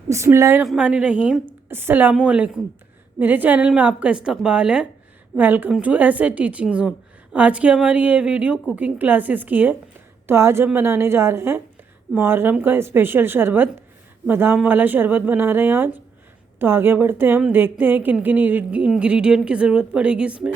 बिस्मिल्लाहिर्रहमानिर्रहीम। अस्सलामुअलैकुम। मेरे चैनल में आपका इस्तकबाल है। वेलकम टू ऐसे टीचिंग जोन। आज की हमारी ये वीडियो कुकिंग क्लासेस की है। तो आज हम बनाने जा रहे हैं मुहर्रम का स्पेशल शरबत, बादाम वाला शरबत बना रहे हैं आज। तो आगे बढ़ते हैं, हम देखते हैं किन किन इंग्रेडिएंट की ज़रूरत पड़ेगी इसमें।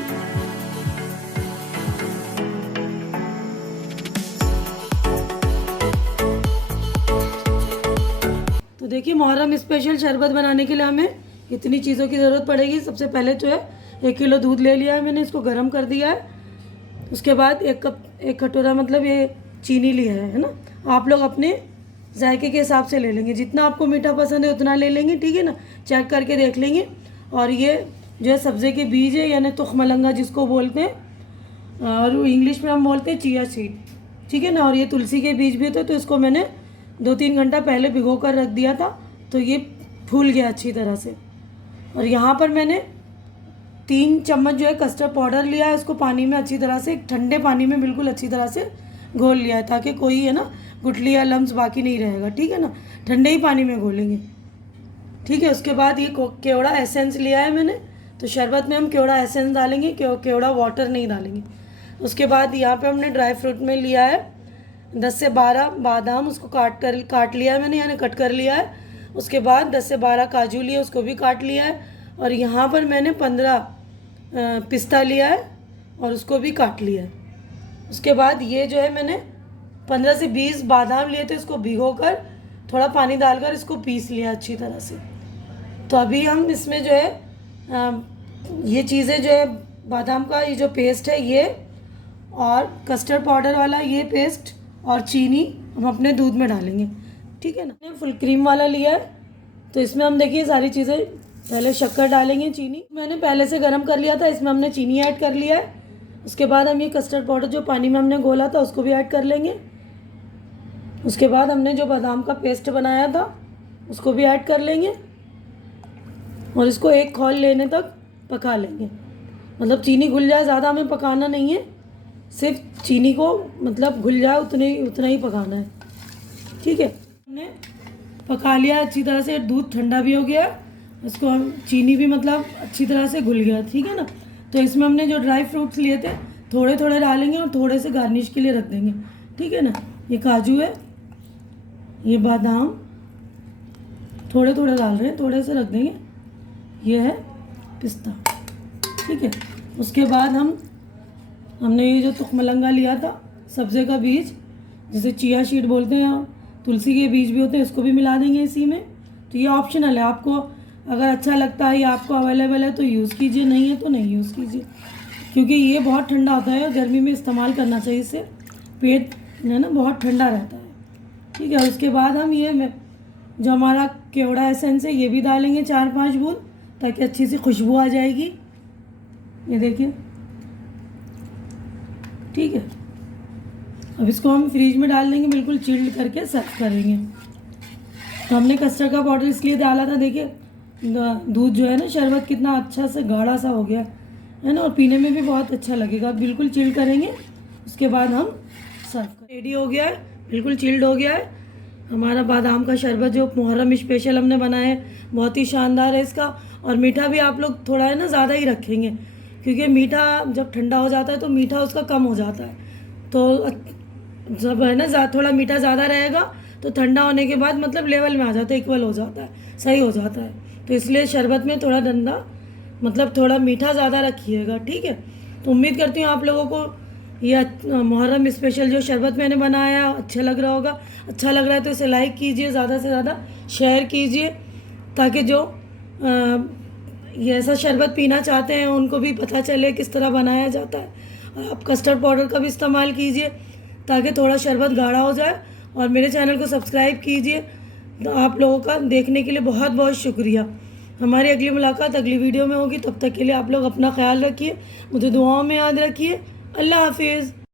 तो देखिए, मुहर्रम स्पेशल शरबत बनाने के लिए हमें इतनी चीज़ों की ज़रूरत पड़ेगी। सबसे पहले जो है 1 किलो दूध ले लिया है मैंने, इसको गर्म कर दिया है। उसके बाद 1 कटोरा मतलब ये चीनी लिया है ना। आप लोग अपने जायके के हिसाब से ले लेंगे, जितना आपको मीठा पसंद है उतना ले लेंगे, ठीक है ना। चेक करके देख लेंगे। और ये जो है सब्ज़े के बीज है, यानी तुखमलंगा जिसको बोलते हैं, और इंग्लिश में हम बोलते हैं चिया सीड, ठीक है ना। और ये तुलसी के बीज भी होते हैं। तो इसको मैंने 2-3 घंटा पहले भिगो कर रख दिया था, तो ये फूल गया अच्छी तरह से। और यहाँ पर मैंने 3 चम्मच जो है कस्टर्ड पाउडर लिया है। इसको पानी में अच्छी तरह से, ठंडे पानी में बिल्कुल अच्छी तरह से घोल लिया है, ताकि कोई है ना गुठली या लम्स बाकी नहीं रहेगा, ठीक है ना। ठंडे ही पानी में घोलेंगे, ठीक है। उसके बाद ये केवड़ा एसेंस लिया है मैंने। तो शरबत में हम केवड़ा एसेंस डालेंगे, केवड़ा वाटर नहीं डालेंगे। उसके बाद यहाँ पे हमने ड्राई फ्रूट में लिया है 10 से 12 बादाम, उसको काट लिया है मैंने, यानी कट कर लिया है। उसके बाद 10 से 12 काजू लिए, उसको भी काट लिया है। और यहाँ पर मैंने 15 पिस्ता लिया है और उसको भी काट लिया है। उसके बाद ये जो है मैंने 15 से 20 बादाम लिए थे, इसको भिगो कर थोड़ा पानी डालकर इसको पीस लिया अच्छी तरह से। तो अभी हम इसमें जो है ये चीज़ें जो है, बादाम का ये जो पेस्ट है ये, और कस्टर्ड पाउडर वाला ये पेस्ट, और चीनी हम अपने दूध में डालेंगे, ठीक है ना। फुल क्रीम वाला लिया है। तो इसमें हम देखिए सारी चीज़ें, पहले शक्कर डालेंगे, चीनी मैंने पहले से गर्म कर लिया था, इसमें हमने चीनी ऐड कर लिया है। उसके बाद हम ये कस्टर्ड पाउडर जो पानी में हमने घोला था उसको भी ऐड कर लेंगे। उसके बाद हमने जो बादाम का पेस्ट बनाया था उसको भी ऐड कर लेंगे, और इसको एक खौल लेने तक पका लेंगे। मतलब चीनी घुल जाए, ज़्यादा हमें पकाना नहीं है, सिर्फ चीनी को मतलब घुल जाए उतना ही पकाना है, ठीक है। हमने पका लिया अच्छी तरह से, दूध ठंडा भी हो गया, इसको हम चीनी भी मतलब अच्छी तरह से घुल गया, ठीक है ना। तो इसमें हमने जो ड्राई फ्रूट्स लिए थे थोड़े थोड़े डालेंगे, और थोड़े से गार्निश के लिए रख देंगे, ठीक है ना। ये काजू है, ये बादाम थोड़े थोड़े डाल रहे हैं, थोड़े से रख देंगे। ये है पिस्ता, ठीक है। उसके बाद हमने ये जो तुखमलंगा लिया था, सब्ज़े का बीज जिसे चिया सीड बोलते हैं, तुलसी के बीज भी होते हैं, इसको भी मिला देंगे इसी में। तो ये ऑप्शनल है, आपको अगर अच्छा लगता है या आपको अवेलेबल है तो यूज़ कीजिए, नहीं है तो नहीं यूज़ कीजिए, क्योंकि ये बहुत ठंडा होता है, गर्मी में इस्तेमाल करना चाहिए, इससे पेट है ना बहुत ठंडा रहता है, ठीक है। उसके बाद हम ये जो हमारा केवड़ा एसेंस है ये भी डालेंगे 4-5 बूंद, ताकि अच्छी सी खुशबू आ जाएगी। ये देखिए, ठीक है। अब इसको हम फ्रिज में डाल देंगे, बिल्कुल चिल्ड करके सर्व करेंगे। तो हमने कस्टर्ड का पाउडर इसलिए डाला था, देखिए दूध जो है ना, शरबत कितना अच्छा से गाढ़ा सा हो गया है ना, और पीने में भी बहुत अच्छा लगेगा। बिल्कुल चिल्ड करेंगे, उसके बाद हम सर्व कर। रेडी हो गया है, बिल्कुल चिल्ड हो गया है हमारा बादाम का शरबत, जो मुहर्रम स्पेशल हमने बनाया है। बहुत ही शानदार है इसका। और मीठा भी आप लोग थोड़ा है ना ज़्यादा ही रखेंगे, क्योंकि मीठा जब ठंडा हो जाता है तो मीठा उसका कम हो जाता है। तो जब है ना थोड़ा मीठा ज़्यादा रहेगा तो ठंडा होने के बाद मतलब लेवल में आ जाता है, इक्वल हो जाता है, सही हो जाता है। तो इसलिए शरबत में थोड़ा ठंडा मतलब थोड़ा मीठा ज़्यादा रखिएगा, ठीक है। तो उम्मीद करती हूँ आप लोगों को ये मुहर्रम स्पेशल जो शरबत मैंने बनाया अच्छा लग रहा होगा। अच्छा लग रहा है तो इसे लाइक कीजिए, ज़्यादा से ज़्यादा शेयर कीजिए, ताकि जो ये ऐसा शरबत पीना चाहते हैं उनको भी पता चले किस तरह बनाया जाता है। और आप कस्टर्ड पाउडर का भी इस्तेमाल कीजिए, ताकि थोड़ा शरबत गाढ़ा हो जाए। और मेरे चैनल को सब्सक्राइब कीजिए। तो आप लोगों का देखने के लिए बहुत बहुत शुक्रिया। हमारी अगली मुलाकात अगली वीडियो में होगी। तब तक के लिए आप लोग अपना ख्याल रखिए, मुझे दुआओं में याद रखिए। अल्लाह हाफिज़।